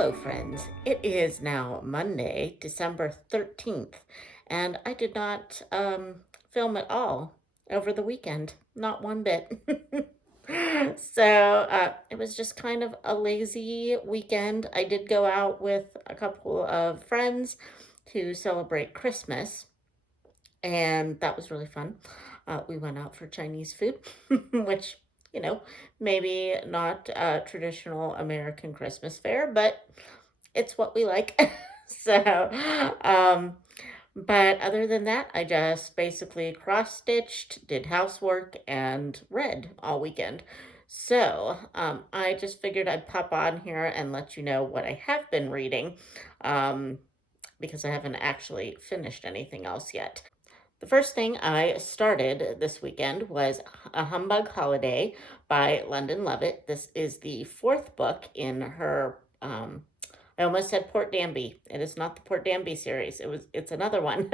Hello, friends. It is now Monday, December 13th, and I did not film at all over the weekend. Not one bit. So it was just kind of a lazy weekend. I did go out with a couple of friends to celebrate Christmas, and that was really fun. We went out for Chinese food, which, you know, maybe not traditional American Christmas fare, but it's what we like. So, um, but other than that, I just basically cross-stitched, did housework, and read all weekend. So, I just figured I'd pop on here and let you know what I have been reading, um, because I haven't actually finished anything else yet. The first thing I started this weekend was A Humbug Holiday by London Lovett. This is the fourth book in her, I almost said Port Danby. It is not the Port Danby series. It's another one,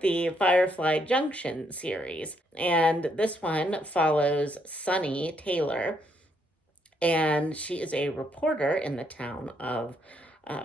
the Firefly Junction series. And this one follows Sunny Taylor, and she is a reporter in the town of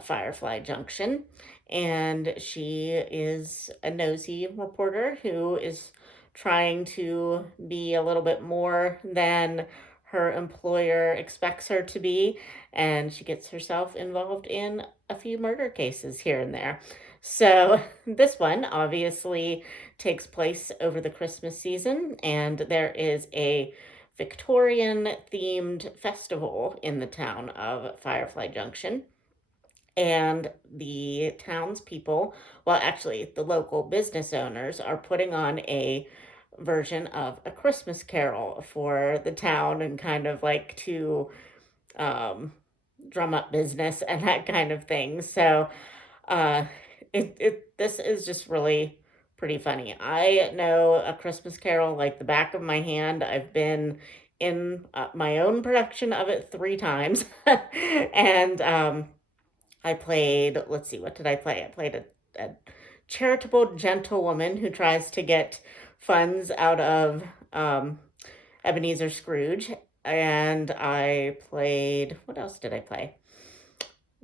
Firefly Junction. And she is a nosy reporter who is trying to be a little bit more than her employer expects her to be. And she gets herself involved in a few murder cases here and there. So, this one obviously takes place over the Christmas season, and there is a Victorian themed festival in the town of Firefly Junction. And the townspeople, well, actually, the local business owners are putting on a version of A Christmas Carol for the town and kind of like to um, drum up business and that kind of thing. So, uh, this is just really pretty funny. I know A Christmas Carol like the back of my hand. I've been in my own production of it 3 times. And I played, let's see, what did I play? I played a charitable gentlewoman who tries to get funds out of Ebenezer Scrooge. And I played, what else did I play?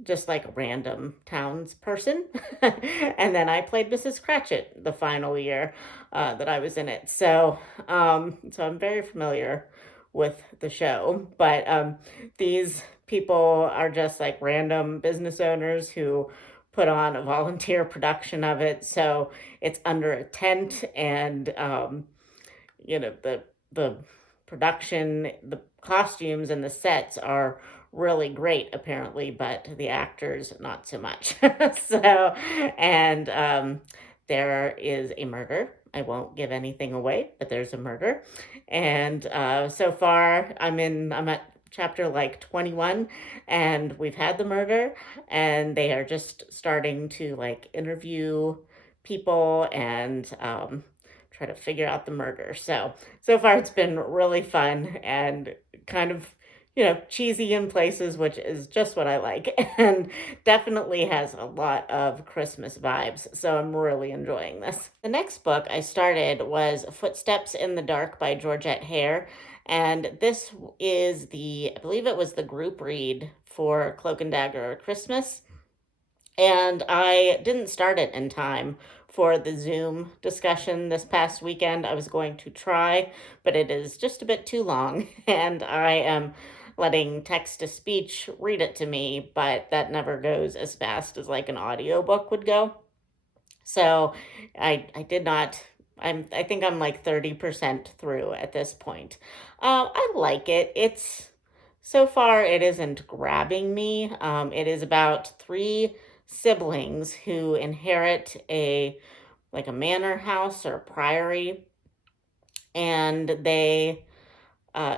Just like a random townsperson. And then I played Mrs. Cratchit the final year that I was in it. So I'm very familiar with the show. But these people are just like random business owners who put on a volunteer production of it. So it's under a tent, and the production, the costumes and the sets are really great apparently, but the actors not so much. So, and there is a murder. I won't give anything away, but there's a murder. And so far I'm at chapter like 21, and we've had the murder, and they are just starting to like interview people and try to figure out the murder. So far it's been really fun and kind of, cheesy in places, which is just what I like, and definitely has a lot of Christmas vibes. So I'm really enjoying this. The next book I started was Footsteps in the Dark by Georgette Hare. And this is I believe it was the group read for Cloak and Dagger Christmas. And I didn't start it in time for the Zoom discussion this past weekend. I was going to try, but it is just a bit too long, and I am letting text to speech read it to me, but that never goes as fast as like an audiobook would go. So I did not. I think I'm like 30% through at this point. I like it. It's so far it isn't grabbing me. It is about 3 siblings who inherit a manor house or a priory, and they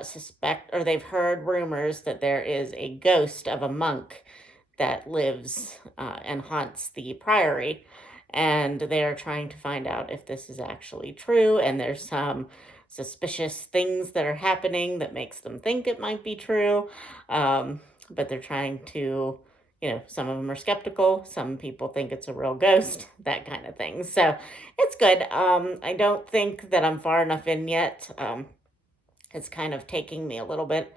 suspect, or they've heard rumors that there is a ghost of a monk that lives and haunts the priory, and they're trying to find out if this is actually true. And there's some suspicious things that are happening that makes them think it might be true, but they're trying to, some of them are skeptical, some people think it's a real ghost, that kind of thing. So it's good. I don't think that I'm far enough in yet. It's kind of taking me a little bit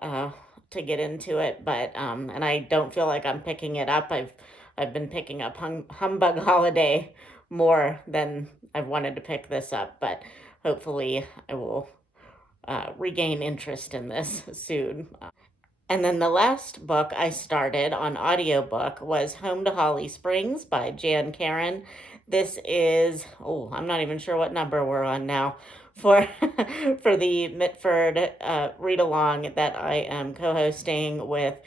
uh, to get into it, but and I don't feel like I'm picking it up. I've been picking up Humbug Holiday more than I've wanted to pick this up, but hopefully I will regain interest in this soon. And then the last book I started on audiobook was Home to Holly Springs by Jan Karen. This is, oh, I'm not even sure what number we're on now for for the Mitford read along that I am co-hosting with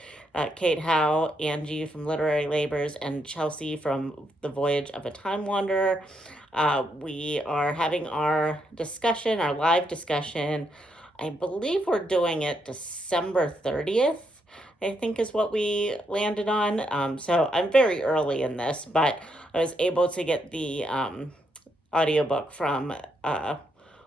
Kate Howe, Angie from Literary Labors, and Chelsea from The Voyage of a Time Wanderer. We are having our discussion, our live discussion. I believe we're doing it December 30th, I think is what we landed on. So I'm very early in this, but I was able to get the audiobook from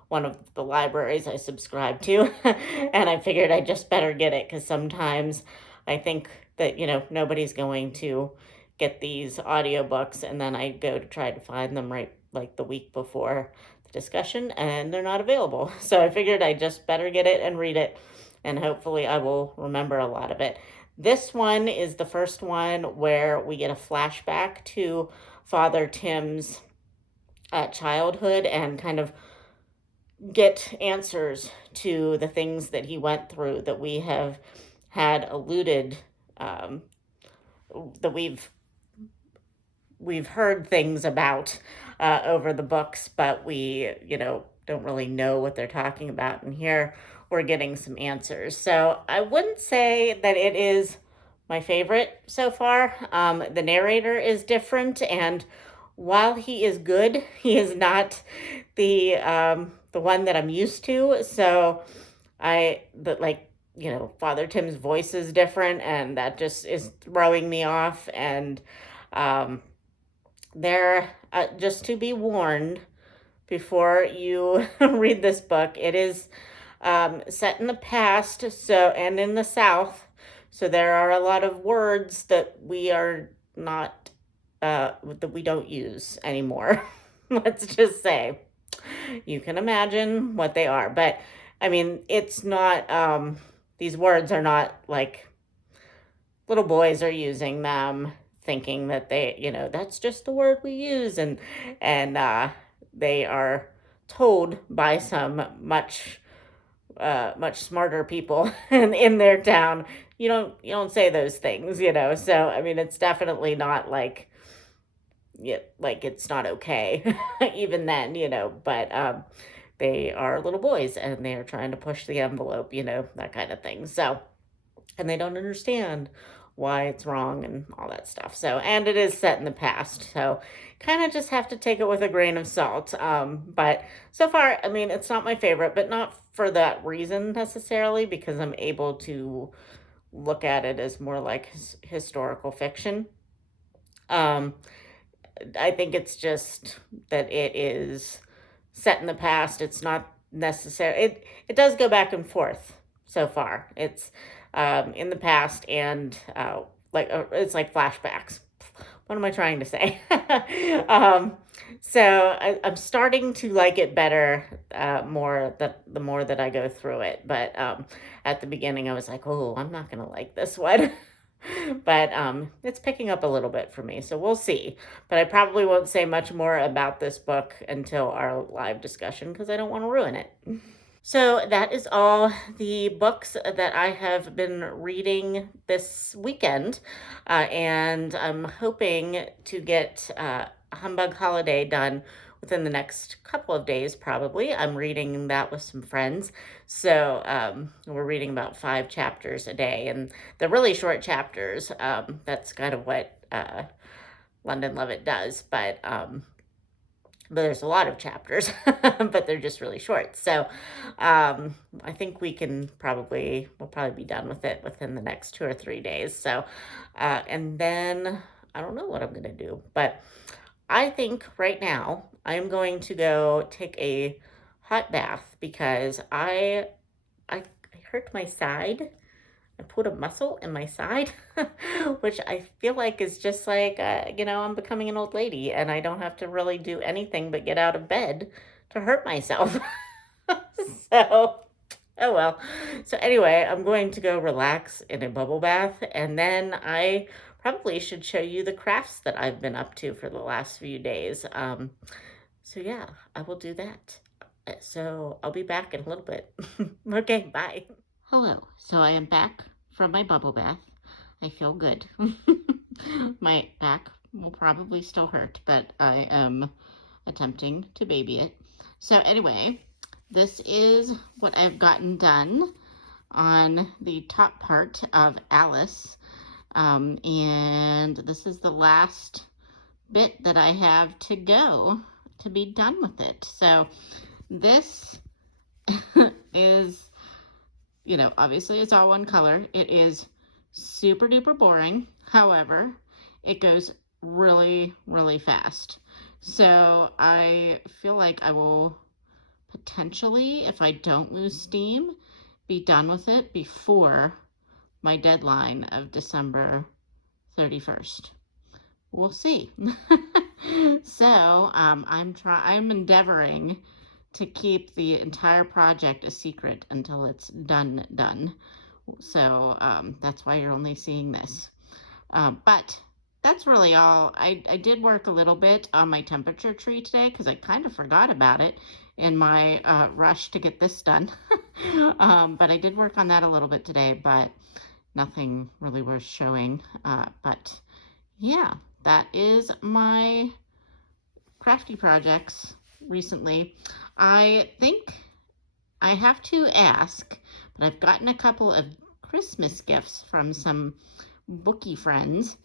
one of the libraries I subscribe to. And I figured I just better get it because sometimes I think that, nobody's going to get these audiobooks and then I go to try to find them right like the week before the discussion and they're not available. So I figured I just better get it and read it and hopefully I will remember a lot of it. This one is the first one where we get a flashback to Father Tim's childhood and kind of get answers to the things that he went through that we have had alluded that we've heard things about over the books, but we don't really know what they're talking about, and here we're getting some answers. So I wouldn't say that it is my favorite so far. The narrator is different, and while he is good, he is not the one that I'm used to. So Father Tim's voice is different, and that just is throwing me off. And there, just to be warned before you read this book, it is set in the past, and in the South. So there are a lot of words that we are not that we don't use anymore. Let's just say. You can imagine what they are, but I mean, it's not. These words are not like little boys are using them, thinking that that's just the word we use, and they are told by some much smarter people in their town. You don't say those things, So I mean, it's definitely not like, yeah, like it's not okay, even then, But they are little boys and they are trying to push the envelope, that kind of thing. So, and they don't understand why it's wrong and all that stuff. So, and it is set in the past. So, kind of just have to take it with a grain of salt. But so far, I mean, it's not my favorite, but not for that reason necessarily, because I'm able to look at it as more like historical fiction. I think it's just that it is set in the past. It's not necessary. It does go back and forth so far. It's in the past and it's like flashbacks. What am I trying to say? So I'm starting to like it better more the more that I go through it. But at the beginning, I was like, oh, I'm not going to like this one. But it's picking up a little bit for me, so we'll see. But I probably won't say much more about this book until our live discussion because I don't want to ruin it. So that is all the books that I have been reading this weekend, and I'm hoping to get Humbug Holiday done within the next couple of days, probably. I'm reading that with some friends. So we're reading about 5 chapters a day, and they're really short chapters. That's kind of what London Lovett does, but there's a lot of chapters, but they're just really short. So I think we'll probably be done with it within the next 2 or 3 days. So, and then I don't know what I'm going to do, but I think right now I'm going to go take a hot bath because I hurt my side. I put a muscle in my side, which I feel like is just like, I'm becoming an old lady and I don't have to really do anything but get out of bed to hurt myself. So Oh well. So anyway, I'm going to go relax in a bubble bath, and then I probably should show you the crafts that I've been up to for the last few days. So yeah, I will do that. So I'll be back in a little bit. Okay, bye. Hello. So I am back from my bubble bath. I feel good. My back will probably still hurt, but I am attempting to baby it. So anyway, this is what I've gotten done on the top part of Alice. And this is the last bit that I have to go to be done with it. So this is, obviously it's all one color. It is super duper boring. However, it goes really, really fast. So I feel like I will potentially, if I don't lose steam, be done with it before my deadline of December 31st. We'll see. So I'm endeavoring to keep the entire project a secret until it's done. So that's why you're only seeing this. But that's really all. I did work a little bit on my temperature tree today because I kind of forgot about it in my rush to get this done. But I did work on that a little bit today, but nothing really worth showing. But yeah, that is my crafty projects recently. I think I have to ask, but I've gotten a couple of Christmas gifts from some bookie friends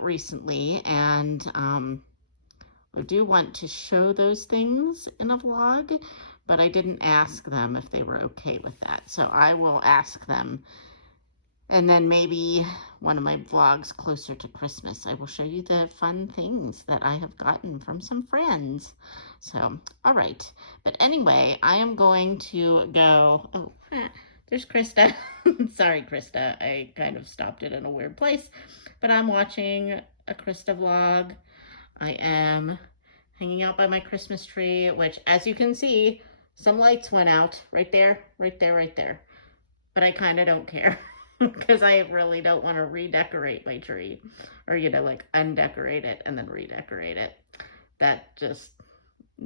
recently, and I do want to show those things in a vlog, but I didn't ask them if they were okay with that. So I will ask them, and then maybe one of my vlogs closer to Christmas, I will show you the fun things that I have gotten from some friends. So, all right. But anyway, I am going to go. Oh, there's Krista. Sorry, Krista. I kind of stopped it in a weird place. But I'm watching a Krista vlog. I am hanging out by my Christmas tree, which, as you can see, some lights went out right there, right there, right there. But I kind of don't care because I really don't want to redecorate my tree or, like undecorate it and then redecorate it. That just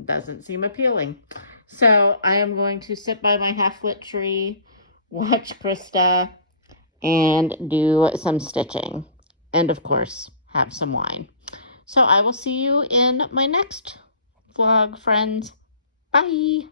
doesn't seem appealing. So I am going to sit by my half-lit tree, watch Krista, and do some stitching. And of course, have some wine. So I will see you in my next vlog, friends. Bye.